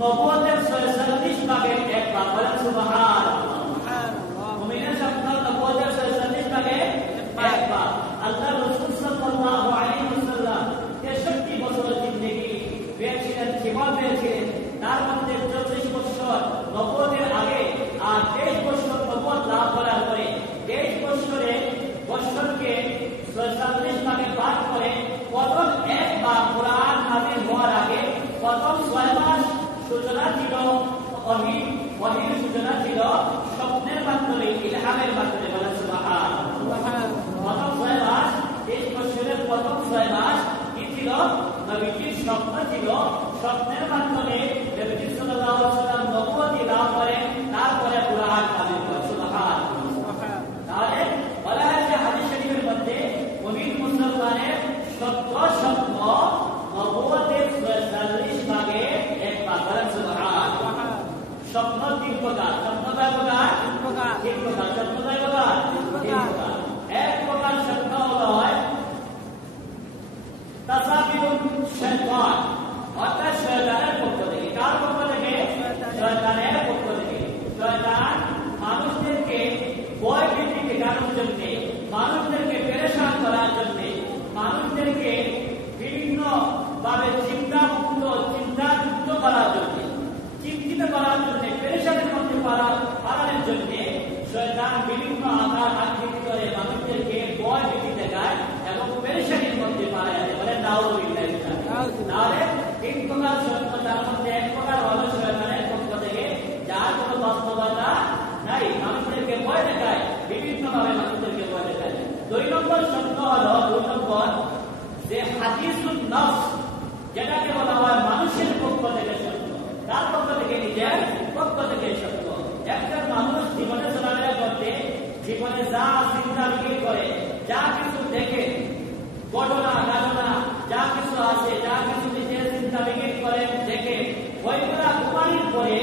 নবুয়তের 46 ভাগের এক ভাগ। বলেন সুবহানাল্লাহ। মুমিনের স্বপ্ন নবুয়তের 46 ভাগের এক ভাগ। আল্লাহ রাসূল সাল্লাল্লাহু আলাইহি ওয়াসাল্লাম 63 বছর জিন্দেগি পেয়েছিলেন, জীবন পেয়েছিলেন। তার মধ্যে 40 বছর নবুয়তের আগে আর 23 বছর নবুয়ত লাভ করার পরে 23 বছরকে 46 ভাগে ভাগ করে প্রথম এক ভাগ কোরআন নাযিল হওয়ার আগে প্রথম 6 মাস সূচনা ছিল ওহীর সূচনা ছিল স্বপ্নের মাধ্যমে, ইলহামের মাধ্যমে। বলেন সুবহানাল্লাহ। প্রথম 6 মাস 23 বছরের প্রথম 6 মাস কি ছিল? নবীজির স্বপ্ন ছিল, স্বপ্নের মাধ্যমে নবীজি সাল্লাল্লাহু আলাইহি ওয়াসাল্লাম নবুয়ত লাভ করেন, তারপরে কোরআন নাযিল হয়। সুবহানাল্লাহ। তাহলে বলা হয় যে হাদিস শরীফের মধ্যে মুমিন মুসলমানের স্বপ্ন নবুয়তের 46 ভাগে এক ভাগ। বলেন সুবহানাল্লাহ। স্বপ্ন 3 প্রকার। স্বপ্ন কয় প্রকার? 3 প্রকার। স্বপ্ন কয় প্রকার? 3 প্রকার। এক প্রকার স্বপ্ন হলো তাসাবিরুল শাইতান, অর্থাৎ শয়তানের পক্ষ থেকে। কার পক্ষ থেকে? শয়তানের পক্ষ থেকে। শয়তান মানুষদেরকে ভয় ভীতি দেখানোর জন্য, মানুষদেরকে পেরেশান করার জন্য, মানুষদেরকে বিভিন্ন ভাবে চিন্তাযুক্ত করার জন্য, চিন্তিত করার জন্য, পেরেশানের মধ্যে পালানোর জন্য শয়তান বিভিন্ন আকার আকৃতি করে মানুষদেরকে ভয় ভীতি দেখায় এবং পেরেশানির মধ্যে পালায় যায়। বলে নাউযুবিল্লাহ। তাহলে 3 প্রকার স্বপ্ন, তার মধ্যে এক প্রকার হলো শয়তানের পক্ষ থেকে, যার কোনো বাস্তবতা নাই, মানুষদেরকে ভয় দেখায়, বিভিন্ন ভাবে মানুষদেরকে ভয় দেখায়। 2 নম্বর স্বপ্ন হলো যে হাদিসুন নফস, যেটাকে বলা হয় মানুষের পক্ষ থেকে স্বপ্ন, তার পক্ষ থেকে, নিজের পক্ষ থেকে স্বপ্ন। একজন মানুষ জীবনে চলাফেরা করতে, জীবনে যা চিন্তা বিক্রি করে, যা কিছু দেখে, ঘটনা যা কিছু আছে, যা কিছু নিজের চিন্তা বিক্রি করে দেখে, ওইগুলা কুমারীর পরে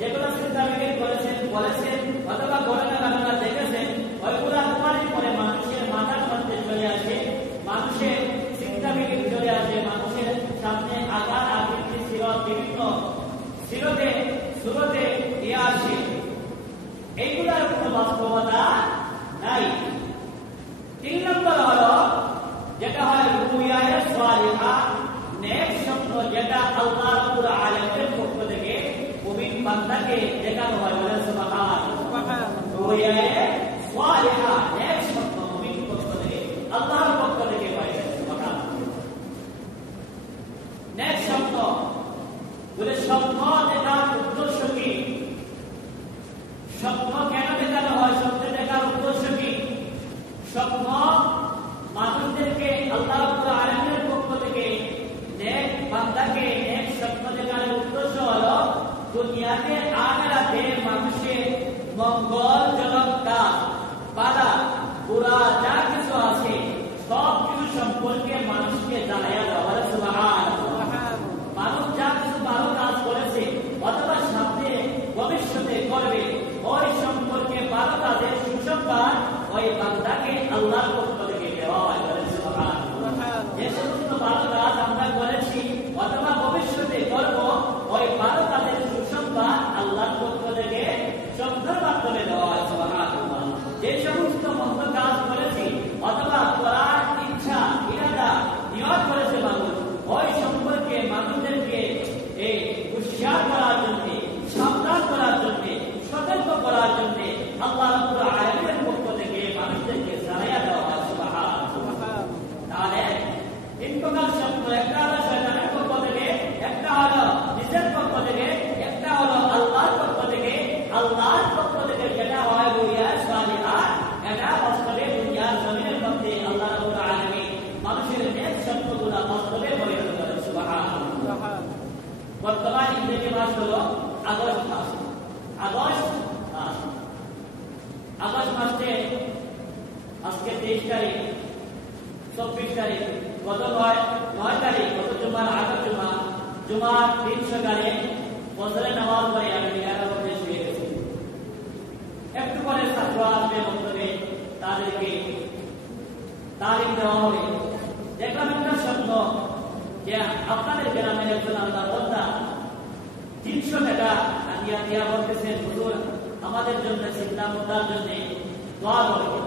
যেগুলো চিন্তা বিক্রি করেছেন, বলেছেন অথবা ঘটনা দেখেছেন, ওইগুলা কুমারীর পরে মানুষের মাথার মধ্যে চলে আসে, মানুষের চিন্তা বিক্রি চলে আসে, মানুষের সামনে আকার আকৃতি ছিল বিভিন্ন সুরতে নিয়ে আসে। এইগুলার কোনো বাস্তবতা নাই। 3 নম্বর হলো যেটা হয় রুয়ায়ে সালিহা, নেক স্বপ্ন, যেটা আল্লাহ রাব্বুল আলামিনের পক্ষ থেকে মুমিন বান্দাকে দেখানো হয়। বলেন সুবহানাল্লাহ। রুয়ায়ে সালিহা, নেক স্বপ্ন মুমিন পক্ষ থেকে, আল্লাহর পক্ষ থেকে হয়। সুবহানাল্লাহ। নেক স্বপ্ন বলে স্বপ্ন দেখার উদ্দেশ্য কি? স্বপ্ন কেন দেখানো হয়? স্বপ্ন দেখার উদ্দেশ্য কি? স্বপ্ন মানুষদেরকে আল্লাহ রাব্বুল আলামিনের পক্ষ থেকে নেক বান্দাকে নেক স্বপ্ন দেখানোর উদ্দেশ্য হলো দুনিয়াতে আখিরাতে মানুষের মঙ্গলজনক কাজ, বাধা বুরা যা কিছু আছে সব কিছু সম্পর্কে মানুষকে জানাইয়া দেওয়া। সুবহানাল্লাহ। মানুষ যা কিছু ভালো কাজ করেছে অথবা সামনে ভবিষ্যতে করবে, ওই সম্পর্কে ভালো কাজের সুসংবাদ ওই বান্দাকে আল্লাহর পক্ষ থেকে দেওয়া হয়। যে সমস্ত ভালো কাজ আমরা করেছি অথবা ভবিষ্যতে করব, ওই ভালো কাজের সুসংবাদ আল্লাহর পক্ষ থেকে স্বপ্নের মাধ্যমে দেওয়া হয়। সুবহানাল্লাহ। যে সমস্ত মন্দ কাজ করেছি অথবা করার ইচ্ছা, ইরাদা, নিয়ত করেছে মানুষ, ওই সম্পর্কে মানুষদেরকে হুঁশিয়ার করার জন্য, সাবধান করার জন্য, সতর্ক করার জন্য আল্লাহ রাব্বুল আলামিনের পক্ষ থেকে মানুষদেরকে জানাইয়া দেওয়া হয়। সুবহানাল্লাহ। তাহলে 3 প্রকার স্বপ্ন, একটা হলো শয়তানের পক্ষ থেকে, একটা হলো নিজের পক্ষ থেকে, একটা হলো আল্লাহর পক্ষ থেকে। আল্লাহর পক্ষ থেকে যেটা হয় রুয়া সালিহা, এটা বাস্তবে দুনিয়ার জমিনের মধ্যে আল্লাহ রাব্বুল আলামিন মানুষের নেক স্বপ্নগুলো বাস্তবে পরিণত করেন। সুবহানাল্লাহ। বর্তমান ইংরেজি মাস হলো আগস্ট মাস। আগস্ট মাসে আজকে 23 তারিখ, 24 তারিখ, গত 9 তারিখ, গত জুমার আগের জুমার দিন সকালে ফজরের নামাজ পড়ে আমি মিনারের মধ্যে শুয়ে গেছি। একটু পরে ছাত্র আসবে, মন্তব্যে তাদেরকে তালিম দেওয়া হবে। দেখলাম একটা স্বপ্ন যে আপনাদের গ্রামের একজন আল্লাহর বান্দা 300 টাকা দিয়া বলতেছেন হুজুর আমাদের জন্য চিন্তা মুদ্রার জন্য দোয়া করবেন।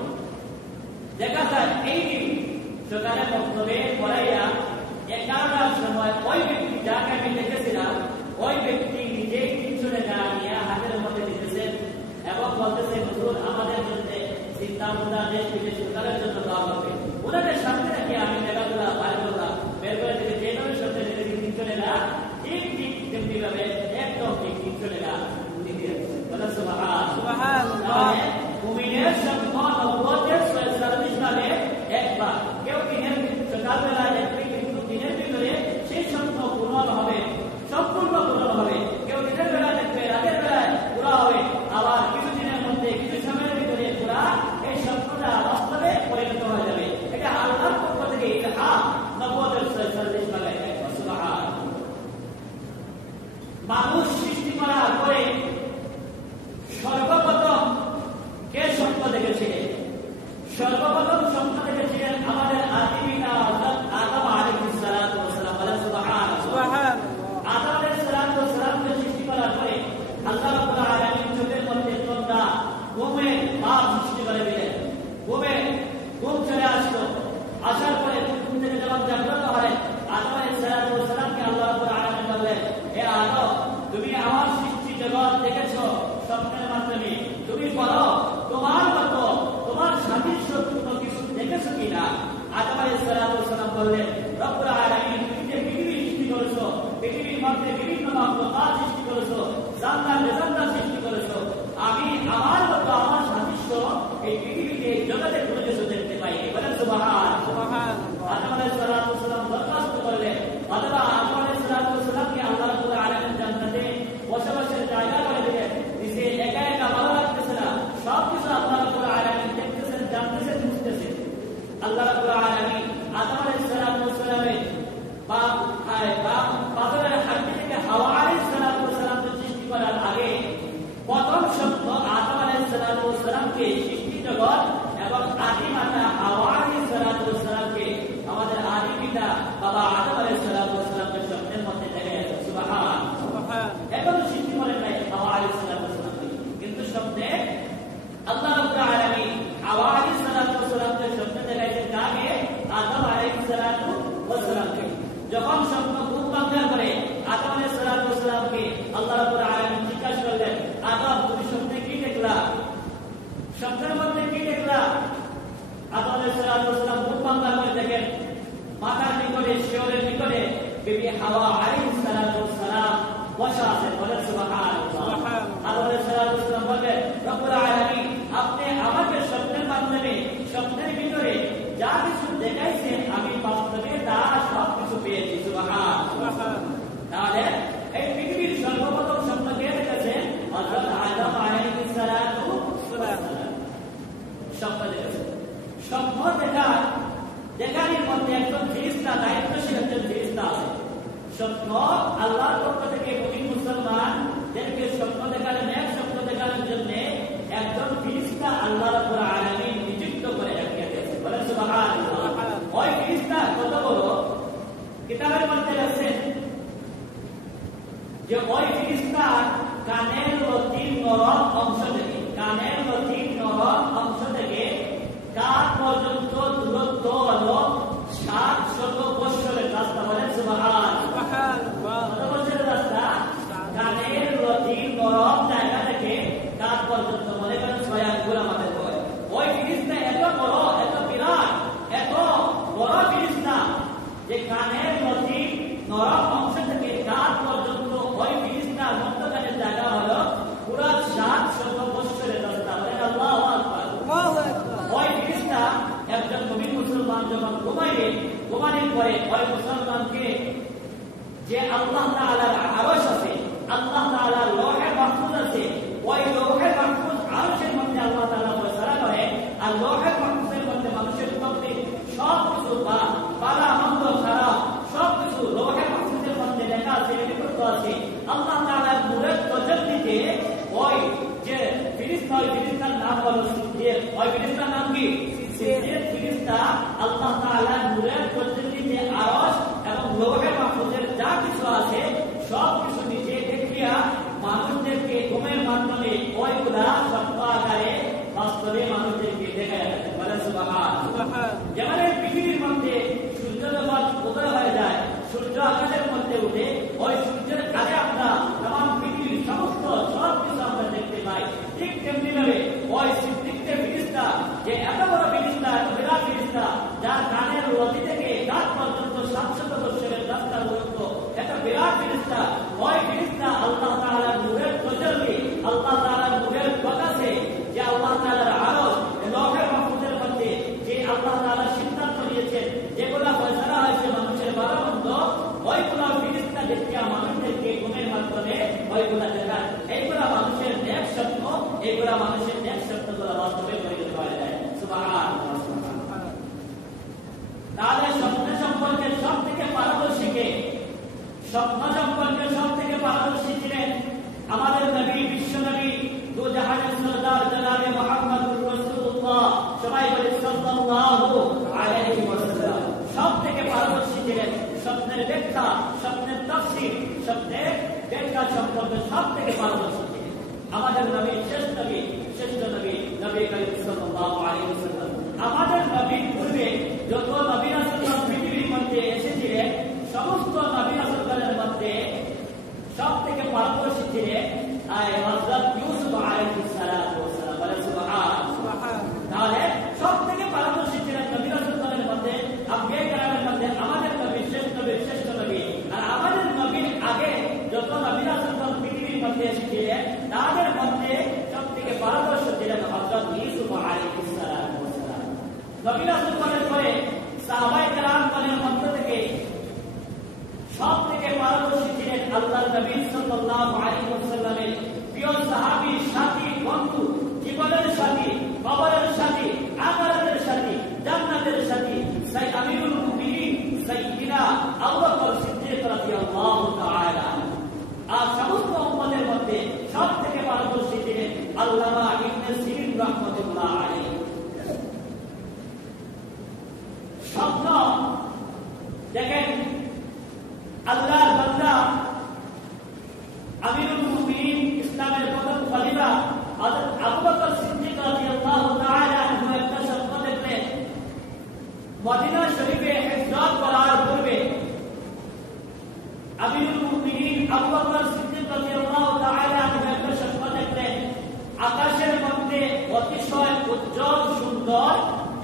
দেখা যায় এই দিন সকালে বক্তব্যে পড়াইয়া 11টার সময় ওই ব্যক্তি যাকে আমি দেখেছিলাম ওই ব্যক্তি নিজেই 300 টাকা নিয়ে হাতের মধ্যে দিতেছেন এবং বলতেছেন হুজুর আমাদের জন্য চিন্তা মুদ্রা দেশ বিদেশ সরকারের জন্য দোয়া করবেন। ওনাদের সামনে নাকি আমি টাকাগুলা বাইর করলাম, বের করে থেকে যেভাবে সামনে রেখে 300 টাকা ঠিক তেমনি ভাবে একদম ঠিক 300 টাকা দিয়ে দিচ্ছেন। বলেন সুবহানাল্লাহ। মুমিনের স্বপ্ন নবুয়তের 46 ভাগে একবার। কেউ দিনের সকালবেলা দেখবে কিন্তু দিনের ভিতরে সেই স্বপ্ন পূরণ হবে, সম্পূর্ণ পূরণ হবে। কেউ দিনের বেলা দেখবে রাতের বেলায় পুরা হবে, আবার কিছু দিনের মধ্যে কিছু সময়ের ভিতরে পুরা এই স্বপ্নটা বাস্তবে পরিণত হয়ে যাবে। এটা আল্লাহর পক্ষ থেকে ইলহাম, নবুয়তের 46 ভাগে একবার। সুবহানাল্লাহ। মানুষ সৃষ্টি করার পরে সর্বপ্রথম কে স্বপ্ন দেখেছিলেন? সর্বপ্রথম স্বপ্ন দেখেছিলেন আমাদের আদি পিতা হযরত আদম আলাইহিস সালাতু ওয়াস সালাম। বলেন সুবহানাল্লাহ। আদম আলাইহিস সালাতু ওয়াস সালামকে সৃষ্টি করার পরে আল্লাহ রাব্বুল আলামিন চোখের মধ্যে তন্দ্রা ঘুমে ভাব সৃষ্টি করে দিলেন। ঘুম চলে আসলো, আসার পরে ঘুম থেকে যখন জাগ্রত হয় আদম আলাইহিস সালাতু ওয়াস সালামকে আল্লাহ রাব্বুল আলামিন বললেন, হে আদম তুমি আমার সৃষ্টি জগৎ দেখেছো স্বপ্নের মাধ্যমে, তুমি বলো তোমার মতো তোমার সাদৃশ্য কোনো কিছু দেখেছো কিনা? আদম আলাইহিস সালাতু ওয়াস সালাম বললেন, রব্বুল আলামিন তুমি যে পৃথিবী সৃষ্টি করেছো, পৃথিবীর মধ্যে বিভিন্ন মাখলুকাত সৃষ্টি করেছো, জান্নাত বেজান্নাত সৃষ্টি করেছো, আমি আমার মতো আমার সাদৃশ্য এই পৃথিবীতে এই জগতে কোনো কিছু দেখতে পাইনি। বলেন সুবহানাল্লাহ। আদম আলাইহিস সালাতু ওয়াস সালাম দরখাস্ত করলেন, অথবা আদম আলাইহিস সালাতু ওয়াস সালামকে আল্লাহ রাব্বুল আলামিন জান্নাতে বসবাসের জায়গা করে দিলেন। দিতে একা একা ভালো লাগতেছে না, সবকিছু আল্লাহ রাব্বুল আলামিন দেখতেছেন, জানতেছেন, বুঝতেছেন। আল্লাহ রাব্বুল আলামিন আদম আলাইহিস সালাতু ওয়াস সালামের পাথরের হাড়ি থেকে হাওয়া আলাইহিস সালাতু ওয়াস সালামকে সৃষ্টি করার আগে প্রথম শব্দ আদম আলাইহিস সালাতু ওয়াস সালামকে সৃষ্টি জগৎ এবং আদি মাতা হাওয়া আলাইহিস সালাতু ওয়াস সালামকে আমাদের আদি পিতা বাবা আদম আলাইহিস সালাতু ওয়াস সালামকে স্বপ্নের মধ্যে দেখে গেছে। সুবহানাল্লাহ। এখনো সৃষ্টি করেন নাই হাওয়া আলাইহিস সালাতু ওয়াস সালামকে, কিন্তু স্বপ্নে আল্লাহ রাব্বুল আলামিন হাওয়া আলাইহিস সালাতু ওয়াস সালামকে স্বপ্নে দেখাইছেন কাকে? আদম আলাইহিস সালাতু ওয়াস সালামকে। যখন স্বপ্ন ঘুম ভাঙার পরে আদম আলাইহিস সালাতু ওয়াস সালামকে আল্লাহ রাব্বুল আলামিন জিজ্ঞাসা করলেন, আদম তুমি স্বপ্নে কি দেখলা? স্বপ্নের মধ্যে কি দেখলা? আদম আলাইহিস সালাতু ওয়াস সালাম ঘুম ভাঙার পরে দেখেন মাথার নিকটে শিয়রের নিকটে বিবি হাওয়া আলাইহিস সালাতু ওয়াস সালাম বসা আছেন। বলেন সুবহানাল্লাহ। আদম আলাইহিস সালাতু ওয়াস সালাম বললেন, রব্বুল আলামিন আপনি আমাকে স্বপ্নের মাধ্যমে স্বপ্নের ভিতরে যা কিছু দেখাইছেন আমি বাস্তবে তা সব কিছু পেয়েছি। সুবহানাল্লাহ। তাহলে এই পৃথিবীর সর্বপ্রথম স্বপ্ন কে দেখেছেন? হযরত আদম আলাইহিস সালাতু ওয়াস সালাম স্বপ্ন দেখেছেন। স্বপ্ন দেখার মধ্যে একজন ফেরেশতা, দায়িত্বশীল একজন ফেরেশতা আছে। স্বপ্ন আল্লাহর পক্ষ থেকে মুমিন মুসলমানদেরকে স্বপ্ন দেখালেন, এক স্বপ্ন দেখানোর জন্য একজন ফেরেশতা আল্লাহ রাব্বুল আলামিন নিযুক্ত করে রাখিয়েছেন। বলেন সুবহানাল্লাহ। ওই ফেরেশতা কত বড়? কিতাবের মধ্যে আছে যে ওই ফেরেশতা কানের লতির নরম অংশ থেকে, কানের লতির নরম অংশ থেকে কান পর্যন্ত দূরত্ব হলো 700 বছরের রাস্তা। বলেন সুবহানাল্লাহ। কত বছরের রাস্তা? কানের লতির নরম জায়গা থেকে কান পর্যন্ত, মনে করেন 6 আঙ্গুল আমাদের হয়। ওই ফেরেশতা এত বড়, এত বিরাট, এত বড় ফেরেশতা যে কানের লতির নরম অংশ থেকে কান পর্যন্ত ওই ফেরেশতার মধ্যখানে জায়গা হলো পুরা 700 বছরের রাস্তা। বলেন আল্লাহু আকবার। ওই ফেরেশতা একজন মুমিন মুসলমান যখন ঘুমানোর পরে ওই মুসলমানকে যে আল্লাহ তাআলার আরশ আছে, আল্লাহ তাআলার লৌহে মাহফুজ আছে, ওই লৌহে মাহফুজ আরশের মধ্যে আল্লাহ তাআলা ফয়সালা করে, আর লৌহে মাহফুজের মধ্যে মানুষের তকদীর সবকিছু ভালো মন্দ খারাপ সবকিছু লৌহে মাহফুজের মধ্যে লেখা আছে, লিপিবদ্ধ আছে। আল্লাহ তাআলার নূরের তাজাল্লিতে ওই যে ফেরেশতা, ওই ফেরেশতার নাম হলো সিদ্দিক। ওই ফেরেশতার নাম কি? সিদ্দিক ফেরেশতা আল্লাহ তাআলার নূরের তাজাল্লিতে আরশ এবং লৌহে মাহফুজের যা কিছু আছে সবকিছু নিজে দেখিয়া স্বপ্ন সম্পর্কে সব থেকে পারদর্শী ছিলেন আমাদের নবী, বিশ্ব নবী, দু জাহানের সরদার জনাবে মুহাম্মদুর রাসূলুল্লাহ, সবাই বলে সাল্লাল্লাহু আলাইহি ওয়াসাল্লাম। সব থেকে পারদর্শী ছিলেন স্বপ্নের ব্যাখ্যা, স্বপ্নের তাফসীর, স্বপ্নের ব্যাখ্যা সম্পর্কে সব থেকে পারদর্শী ছিলেন আমাদের নবী, শ্রেষ্ঠ নবী, নবী করিম সাল্লাল্লাহু আলাইহি ওয়াসাল্লাম। আমাদের নবীর পূর্বে যত নবী রাসূলগণ পৃথিবীর মধ্যে এসেছিলেন, সমস্ত নবী রাসূলগণের মধ্যে সব থেকে পারদর্শী ছিলেন হযরত ইউসুফ আলাইহিস সালাতু ওয়াস সালাম। বলে সুবহানাল্লাহ। তাহলে সব থেকে পারদর্শী ছিলেন নবী রাসূলগণের মধ্যে, আম্বিয়া কেরামের মধ্যে আমাদের নবী শ্রেষ্ঠ নবী। আর আমাদের নবীর আগে যত নবী রাসূলগণ পৃথিবীর মধ্যে এসেছিলেন, তাদের মধ্যে সব থেকে পারদর্শী ছিলেন হযরত ইউসুফ আলাইহিস সালাতু ওয়াস সালাম। নবী রাসূলগণের পরে সাহাবায়ে কেরামগণের মধ্য থেকে সব থেকে পারদর্শী ছিলেন আল্লাহর নবী সাল্লাল্লাহু আলাইহি ওয়াসাল্লামের প্রিয় সাহাবী, সাথী, বন্ধু, জীবনের সাথী, কবরের সাথী, আখিরাতের সাথী, জান্নাতের সাথী, আমিরুল মুমিনিন সাইয়্যিদনা আবু বকর সিদ্দিক রাদিয়াল্লাহু তাআলা। আর সমস্ত উম্মতের মধ্যে সব থেকে পারদর্শী ছিলেন আল্লামা ইবনে সিরিন রাহমাতুল্লাহ আলাইহি। স্বপ্ন দেখেন আল্লাহর বান্দা আমিরুল মুমিনিন, ইসলামের প্রথম খলিফা হযরত আবু বকর সিদ্দিক রাদিয়াল্লাহু তাআলা আনহু একটা স্বপ্ন দেখলেন। মদিনা শরীফে হিজরত করার পূর্বে আমিরুল মুমিনিন আবু বকর সিদ্দিক রাদিয়াল্লাহু তাআলা আনহু একটা স্বপ্ন দেখলেন। আকাশের মধ্যে অতিশয় উজ্জ্বল সুন্দর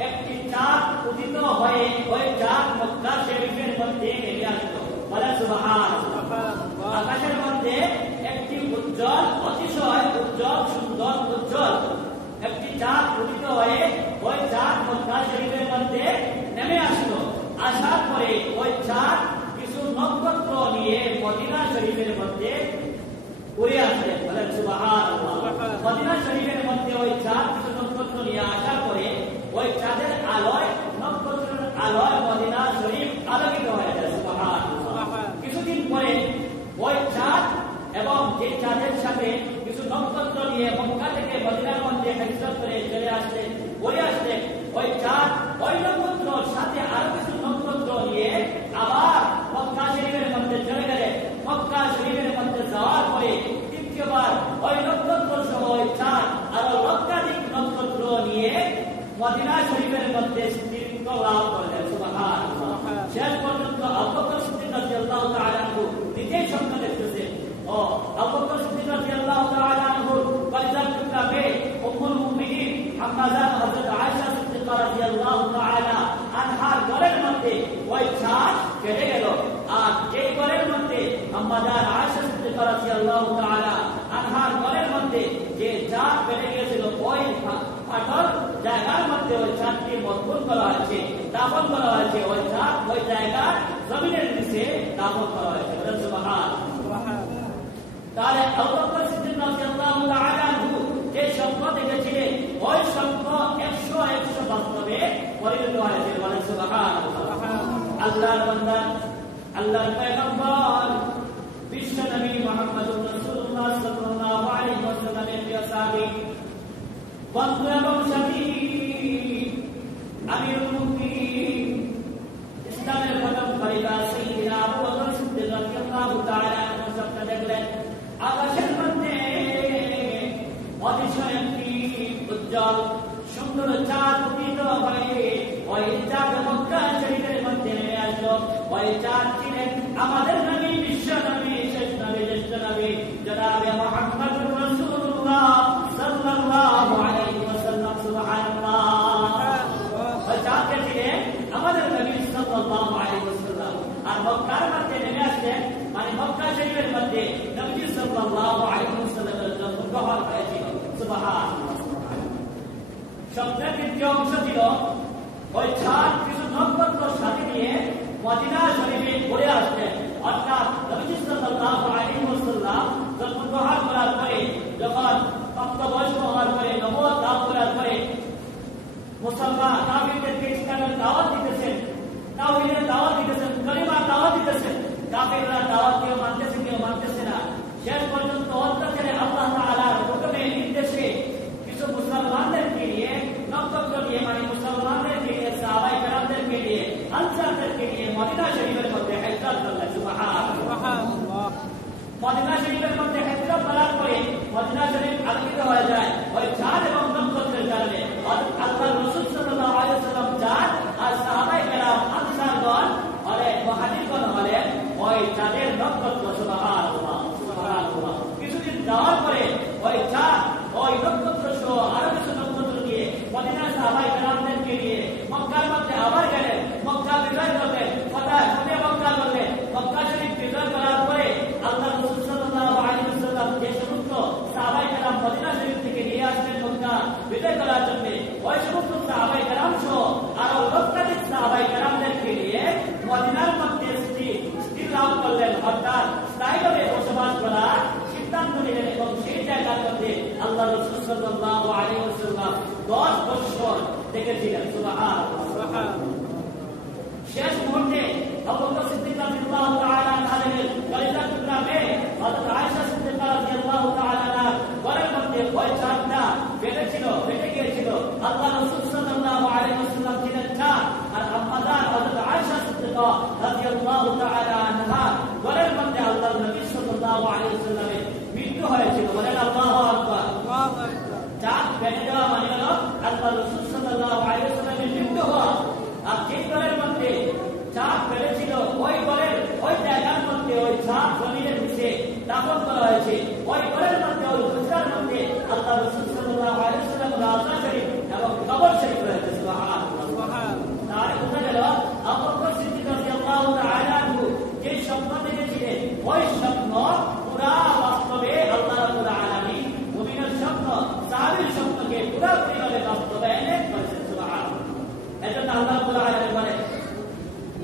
একটি চাঁদ উদিত হয়ে ওই চাঁদ মক্কা শরীফের মধ্যে নেমে আসলো। বলে সুবহানাল্লাহ। আকাশের মধ্যে একটি উজ্জ্বল, অতিশয় উজ্জ্বল, সুন্দর, উজ্জ্বল একটি চাঁদ উদিত হয়ে ওই চাঁদ মক্কা শরীফের মধ্যে নেমে আসলো। আসার পরে ওই চাঁদ কিছু নক্ষত্র নিয়ে মদিনা শরীফের মধ্যে উড়ে আসলেন। বলে সুবহানাল্লাহ। মদিনা শরীফের মধ্যে ওই চাঁদ কিছু নক্ষত্র নিয়ে আসার পরে ওই চাঁদের আলোয়, নক্ষত্রের আলোয় মদিনা শরীফ আলোকিত হয়ে যায়। সুবহানাল্লাহ। কিছুদিন পরে ওই চাঁদ এবং যে চাঁদের সাথে কিছু নক্ষত্র নিয়ে মক্কা থেকে মদিনার মধ্যে হিজরত করে চলে আসলেন, ওই চাঁদ ওই নক্ষত্রের সাথে আরো কিছু নক্ষত্র নিয়ে আবার মক্কা শরীফের মধ্যে চলে গেলেন। মক্কা শরীফের মধ্যে যাওয়ার পরে দ্বিতীয়বার ওই নক্ষত্র সহ ওই চাঁদ আরো লক্ষাধিক নক্ষত্র নিয়ে মদিনা শরীফের মধ্যে স্থিরত্ব লাভ করলেন। সুবহানাল্লাহ। শেষ পর্যন্ত আবু বকর সিদ্দিক রাদিয়াল্লাহু তাআলা আনহু নিজেই স্বপ্ন দেখতেছেন। আবু বকর সিদ্দিক রাদিয়াল্লাহু তাআলা আনহু কলিজার টুকরা মেয়ে উম্মুল মুমিনিন আম্মাজান হযরত আয়েশা সিদ্দিকা রাদিয়াল্লাহু তাআলা আনহার ঘরের মধ্যে ওই চাঁদ কেটে গেল। আর যেই ঘরের মধ্যে আম্মাজান আয়েশা সিদ্দিকা রাদিয়াল্লাহু তাআলা আনহার ঘরের মধ্যে যে চাঁদ কেটে গিয়েছিল, ওই ফাটল জায়গার মধ্যে ওই চাঁদকে মজবুত করা হয়েছে, দাফন করা হয়েছে। ওই চাঁদ ওই জায়গা জমিনের নিচে দাফন করা হয়েছে। সুবহানাল্লাহ। তাহলে আবু বকর সিদ্দিক রাদিয়াল্লাহু তাআলা আনহু যে স্বপ্ন দেখেছিলেন, ওই স্বপ্ন 100% বাস্তবে পরিণত হয়েছে। বলেন সুবহানাল্লাহ। আল্লাহর বান্দা, আল্লাহর পয়গম্বর, বিশ্ব নবী মুহাম্মদুর রাসূলুল্লাহ সাল্লাল্লাহু আলাইহি ওয়াসাল্লামের প্রিয় সাহাবী, বন্ধু এবং সাথী, আমিরুল মুমিনিন, ইসলামের প্রথম খলিফা সাইয়্যিদনা আবু বকর সিদ্দিক রাদিয়াল্লাহু তাআলা আনহু স্বপ্ন দেখলেন। আকাশের মধ্যে অতিশয় একটি উজ্জ্বল সুন্দর চাঁদ উদিত হয়ে ওই চাঁদ মক্কা শরীফের মধ্যে নেমে আসলো। ওই চাঁদ ছিলেন আমাদের নবী, বিশ্ব নবী, শেষ নবী, জ্যেষ্ঠ নবী জনাবে মুহাম্মদুর রাসূলুল্লাহ সাল্লাল্লাহু আলাইহি ওয়াসাল্লাম। সুবহানাল্লাহ। ওই চাঁদকে ছিলেন আমাদের নবী সাল্লাল্লাহু আলাইহি ওয়াসাল্লাম। আর মক্কার মধ্যে নেমে আসলেন, মানে মক্কা শরীফের মধ্যে নবী সাল্লাল্লাহু আলাইহি ওয়াসাল্লামের জন্ম গ্রহণ হয়েছিল। সুবহানাল্লাহ। স্বপ্নের দ্বিতীয় অংশ ছিল ওই চাঁদ কিছু নক্ষত্র সাথে নিয়ে মদিনা শরীফে ঘুরে আসলেন। অর্থাৎ নবী সাল্লাল্লাহু আলাইহি ওয়াসাল্লাম জন্মগ্রহণ করার পরে, যখন প্রাপ্তবয়স্ক হওয়ার পরে, নবুয়ত লাভ করার পরে মুসলমান কাফিরদেরকে ইসলামের দাওয়াত দিতেছেন, তাওহীদের দাওয়াত দিতেছেন, কালিমার দাওয়াত দিতেছেন। কাফিররা দাওয়াত ওই চাঁদের নক্ষত্র, সুবহানাল্লাহ সুবহানাল্লাহ, কিছুদিন যাওয়ার পরে ওই চাঁদ ওই নক্ষত্র সহ আরো কিছু নক্ষত্র দিয়ে মদিনার সাহাবায়ে কেরামদেরকে নিয়ে মক্কার মধ্যে আবার গেলেন, মক্কা বিজয় করলেন, ফতহ মক্কা করলেন। মক্কা শরীফ বিজয় করার পরে আল্লাহ রাসূল সাল্লাল্লাহু আলাইহি ওয়াসাল্লাম যে সমস্ত সাহাবায়ে কেরাম মদিনা শরীফ থেকে নিয়ে আসলেন মক্কা বিজয় করার জন্য, ওই সমস্ত সাহাবায়ে কেরাম সহ আরো লক্ষাধিক সাহাবায়ে কেরামদেরকে নিয়ে মদিনার মধ্যে স্থির লাভ করলেন, অর্থাৎ স্থায়ীভাবে বসবাস করার সিদ্ধান্ত নিলেন। এবং সেই জায়গার মধ্যে আল্লাহ রাসূল সাল্লাল্লাহু আলাইহি ওয়াসাল্লাম 10 বছর থেকেছিলেন। সুবহানাল্লাহ সুবহানাল্লাহ। শেষ মুহূর্তে আবু বকর সিদ্দিক রাদিয়াল্লাহু তাআলা আনহু কলিজাতুল রাবে হযরত আয়েশা সিদ্দিকা রাদিয়াল্লাহু তাআলা আনহা ঘরের মধ্যে ওই চাঁদটা ফেটে গিয়েছিল। আল্লাহ রাসূল সাল্লাল্লাহু আলাইহি ওয়াসাল্লাম ছিলেন চাঁদ, আর আম্মাজান হযরত আয়েশা সিদ্দিকা রাদিয়াল্লাহু তাআলা আনহা ঘরের মধ্যে আল্লাহর নবী সাল্লাল্লাহু আলাইহি ওয়াসাল্লামের মৃত্যু হয়েছিল। বলেন আল্লাহু আকবার। আল্লাহু আকবার। চাঁদ ফেটে যাওয়া মানে হলো আল্লাহ রাসূল সাল্লাল্লাহু আলাইহি ওয়াসাল্লামের মৃত্যু হওয়া। আর যে ঘরের মধ্যে চাঁদ ফেলেছিল ওই ঘরের ওই জায়গার মধ্যে ওই চাঁদ জমিনের নিচে দাফন করা হয়েছে। ওই ঘরের মধ্যে ওই হুজরার মধ্যে আল্লাহ রাসূল সাল্লাল্লাহু আলাইহি ওয়াসাল্লাম রাজা শরীফ এবং কবর শরীফ রয়েছে। সুবহানাল্লাহ সুবহানাল্লাহ। তার বোঝা গেল আবু বকর সিদ্দিক রাদিয়াল্লাহু তাআলা আনহু যে স্বপ্ন দেখেছিলেন ওই স্বপ্ন পুরা বাস্তবে আল্লাহ রাব্বুল আলামিন মুমিনের স্বপ্ন সাহাবীর স্বপ্নকে পুরোপুরিভাবে বাস্তবায়ন করেছেন। সুবহানাল্লাহ। এজন্য আল্লাহ রাব্বুল আলামিন বলেন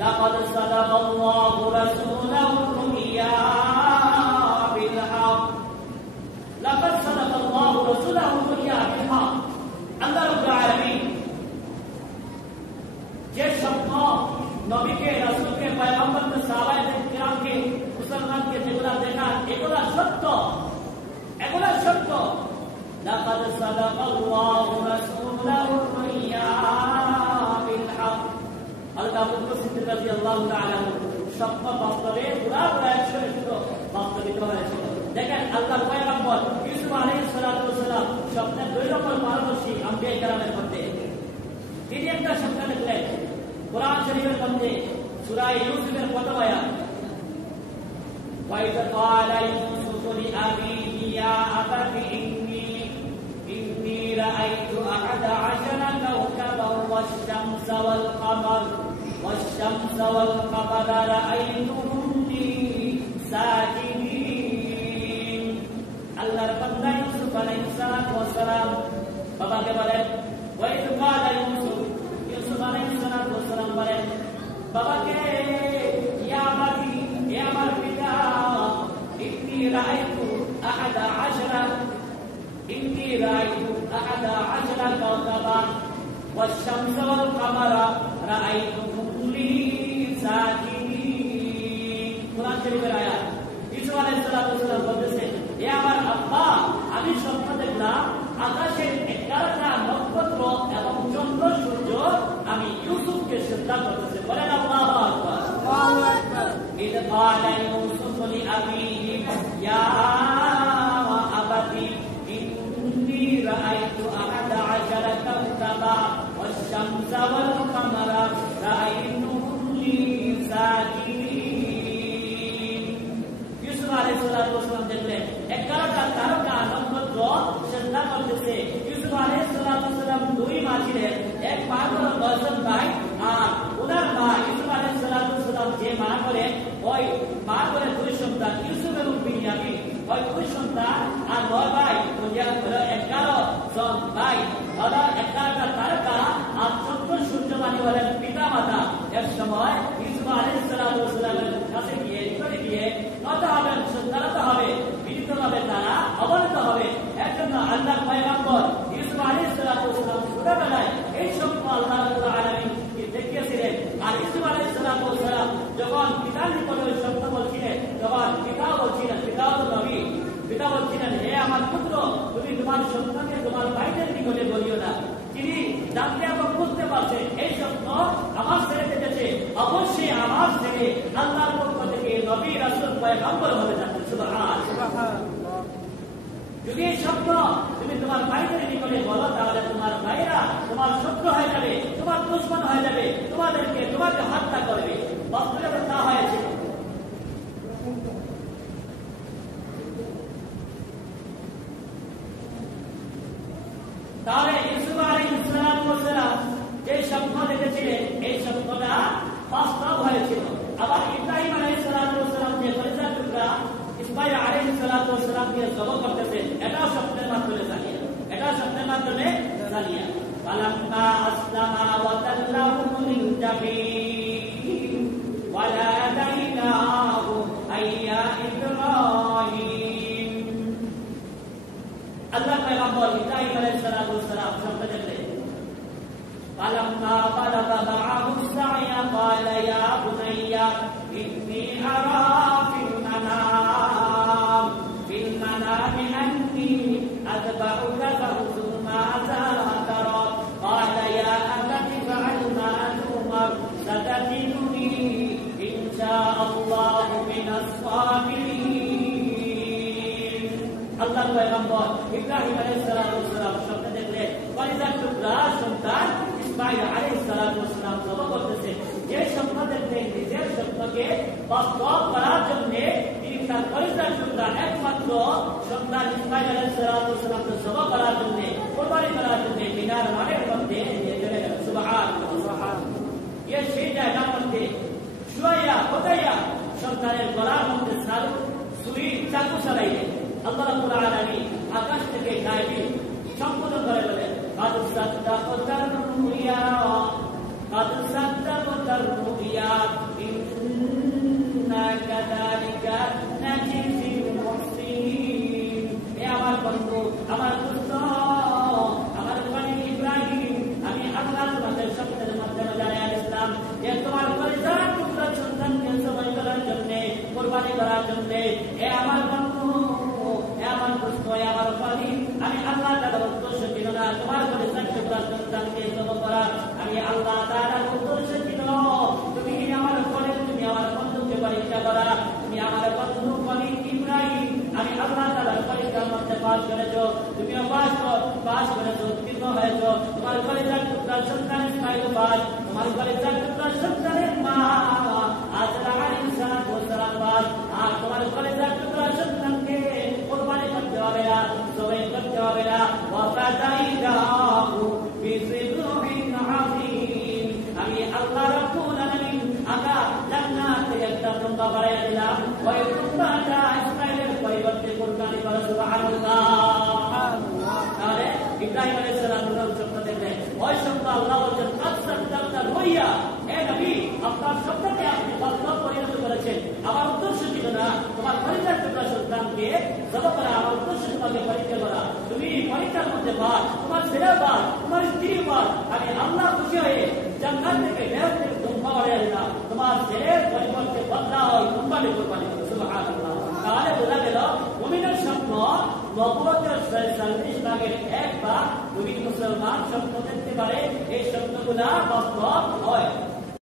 লাকাদ সাদাকাল্লাহু রাসূলাহু রুমিয়া বিল হক, লাকাদ সাদাকাল্লাহু রাসূলাহু রুমিয়া বিল হক। আল্লাহ রাব্বুল আলামিন যে স্বপ্ন নবীকে, রাসূলকে, পয়গম্বরকে, সাহাবায়ে কিরামকে, মুসলমানকে যেগুলা দেখা এগুলা সত্য, এগুলা সত্য। লাকাদ সাদাকাল্লাহু রাসূলাহু রুমিয়া বিল হক। আল্লাহ আবু বকর সিদ্দিক রাদিয়াল্লাহু তাআলা স্বপ্ন বাস্তবে পুরোপুরি 100% বাস্তবিত হয়েছিল। দেখেন আল্লাহর পয়গম্বর ইউসুফ আলাইহিস সালাতু ওয়াস সালাম স্বপ্নের 2 রকম পারদর্শী আম্বিয়া কেরামের মধ্যে তিনি একটা স্বপ্ন দেখলেন। কোরআন শরীফের মধ্যে সূরা ইউসুফের প্রথম আয়াত, ওয়াইদ ক্বালা ইউসুফু লিআবিহি ইয়া আবাতি ইন্নী রাআইতু আহাদা আশারা কাওকাবান ওয়াশ-শামসা ওয়াল কামার রাআইতুহুম লি সাজিদিন। আল্লাহর বান্দা ইউসুফ আলাইহিস সালাতু ওয়াস সালাম বাবাকে বলেন, ওয়াইদ ক্বালা ইউসুফ আলাইহিস সালাতু ওয়াস সালাম বলেন বাবাকে, ইয়া আবাতি, হে আমার পিতা, ইন্নী রাআইতু আহাদা আশারা কাওকাবা ওয়াশ-শামসা ওয়াল কামারা রাআইতুহুম লি সাজিদিন। কোরআন শরীফের আয়াত। ইউসুফ আলাইহিস সালাতু ওয়াস সালাম বলতেছেন, হে আমার আব্বা, আমি স্বপ্ন দেখলাম আকাশের 11টা নক্ষত্র এবং চন্দ্র সূর্য আমি ইউসুফকে সিজদা করতেছে। বলেন আল্লাহু আকবার। আল্লাহু আকবার। ইদ ক্বালা ইউসুফ লিআবিহি ইয়া আবাতি ইন্নী রাআইতু আহাদা আশারা কাওকাবা ওয়াশ-শামসা ওয়াল কামারা রাআইতুহুম লি সাজিদিন। ইউসুফ আলাইহিস সালাতু ওয়াস সালাম দেখলেন 11টা তারকা নক্ষত্র সিজদা করতেছে। ইউসুফ আলাইহিস সালাতু ওয়াস সালাম 2 মা ছিলেন, এক মা হলো দশম ভাই, আর ওনার মা ইউসুফ আলাইহিস সালাতু ওয়াস সালাম যে মা করে ওই মা করে 2 সন্তান, ইউসুফ এবং বিনয়ামিন, ওই 2 সন্তান আর 9 ভাই, 11 জন ভাই, 11টা তারকা আর 14 সূর্য মানে হলেন পিতা মাতা। এক সময় ইউসুফ আলাইহিস সালাতু ওয়াস সালামের কাছে গিয়ে নত হবে, সন্তানত হবে, বিনীতভাবে তারা অবনত হবে। এর জন্য আল্লাহর পয়গম্বর ইউসুফ আলাইহিস সালাতু ওয়াস সালাম ছোটবেলায় এই স্বপ্ন আল্লাহ রাব্বুল আলামিনকে দেখিয়েছিলেন। আর ইউসুফ আলাইহিস সালাতু ওয়াস সালাম যখন পিতার নিকটে ওই স্বপ্ন বলছিলেন, তখন পিতাও তো নবী, পিতা বলছিলেন, হে আমার পুত্র, তুমি তোমার সন্তানকে তোমার ভাইদের নিকটে বলিও না। তিনি জানতে এবং বুঝতে পারছেন এই স্বপ্ন আমার ছেলে দেখেছে, অবশ্যই আমার ছেলে আল্লাহর পক্ষ থেকে নবী, রাসূল, পয়গম্বর হতে যাচ্ছে। সুবহানাল্লাহ। যদি এই স্বপ্ন তুমি তোমার ভাইদের নিকটে বলো, তাহলে তোমার ভাইরা তোমার শত্রু হয়ে যাবে, তোমার দুশমন হয়ে যাবে, তোমাকে হত্যা করবে। বাস্তবে তা হয়েছে। আলাইহিস সালাম দিয়ে জবাব করতেছেন, এটাও স্বপ্নের মাধ্যমে জানিয়া, এটাও স্বপ্নের মাধ্যমে জানিয়া। ফালাম্মা আসলামা ওয়া তাল্লাহু লিল জাবিন ওয়া নাদাইনাহু আইয়া ইব্রাহিম। আল্লাহ পয়গম্বর ইব্রাহিম আলাইহিস সালাম স্বপ্ন দেখলেন। ফালাম্মা বালাগা মাআহু সা'য়া ক্বালা ইয়া বুনাইয়া ইন্নী আরা ফিল মানামি আন্নী আযবাহুকা ফানজুর মাযা তারা ক্বালা ইয়া আবাতি ফা'আল মা তু'মার সাতাজিদুনি ইনশাআল্লাহু মিনাস সাবিরিন। আল্লাহ পয়গম্বর ইব্রাহিম আলাইহিস সালাম স্বপ্ন দেখলেন, কলিজার টুকরা সন্তান ইসমাঈল আলাইহিস সালাম জবাব করতেছে। যে স্বপ্ন দেখলেন, নিজের স্বপ্নকে বাস্তব করার জন্য তিনি তার কলিজার টুকরা একমাত্র সন্তান ইসমাঈল আলাইহিস সালামকে জবাব করার জন্য, কুরবানি করার জন্য মিনার মাঠের মধ্যে নিয়ে চলে গেলেন। সুবহানাল্লাহ। সেই জায়গার মধ্যে শুয়াইয়া কোথাইয়া সন্তানের গলার মধ্যে ছুরি চাকু চালাইলেন। আল্লাহ রাব্বুল আলামিন আকাশ থেকে গায়েবী সম্বোধন করে বলেন, قد صدقت الرؤيا إنا كذلك نجزي المحسنين। এ আমার বন্ধু, আমার দোস্ত, আমার বনি ইব্রাহিম, আমি আল্লাহ তোমাদের স্বপ্নের মাধ্যমে জানিয়ে দিলাম যে তোমার কলিজার টুকরা সন্তানকে জবাই করার জন্য, কুরবানি করার জন্য, এ আমার বন্ধু, এ আমার দোস্ত, এ আমার বনি, আমি আল্লাহ তাআলার উদ্দেশ্য ছিল না তোমার কলিজার টুকরা সন্তানকে জবাই করা। আমি আল্লাহ তাআলার উদ্দেশ্য ছিল তুমি আমার বনি, তুমি আমার বন্ধুকে পরীক্ষা করা। তুমি আমার বন্ধু বনি ইব্রাহিম, আমি আল্লাহ তাআলার পরীক্ষার মধ্যে পাস করেছো, তুমিও পাস করেছো, উত্তীর্ণ হয়েছো। তোমার কলিজার টুকরা সন্তান ইসমাঈল পাস, তোমার কলিজার টুকরা সন্তানের মা হাজরা আলাইহিস সালাম পাস, আর তোমার কলিজার টুকরা সন্তানকে কুরবানি করতে হবে না, জবাই করতে হবে না। ওয়া ফাদাইনাহু বিযিবহিন আযীম। আমি আল্লাহ রাব্বুল আলামিন আগা জান্নাত থেকে একটা তোমরা বাড়াইয়া দিলাম, ওই তোমরাটা ইসমাঈলের পরিবর্তে কুরবানি করো। সুবহানাল্লাহ। তাহলে ইব্রাহিম আলাইহিস সালাম স্বপ্ন দেখলেন, ওই স্বপ্ন আল্লাহ বলেন قد صدقت الرؤيا। হে নবী, আপনার স্বপ্নকে আপনি বাস্তব পরিণত করেছেন। আমার উদ্দেশ্য ছিল না তোমার কলিজার টুকরা সন্তানকে জবাই করা, আমার উদ্দেশ্য তোমাকে পরীক্ষা করা। তুমি পরীক্ষার মধ্যে পাস, তোমার ছেলের পাস, তোমার স্ত্রীর পাস, আমি আল্লাহ খুশি হয়ে জান্নাত থেকে বের থেকে তোমরা বাড়িয়ে দিলাম। তোমার ছেলের পরিবর্তে বদলা হয় কুরবানি করো। সুবহানাল্লাহ। তাহলে বোঝা গেল মুমিনের স্বপ্ন নবুয়তের 40 ভাগের 1 ভাগ মুমিন মুসলমান স্বপ্ন দেখতে পারে, এই স্বপ্নগুলা বাস্তব হয়।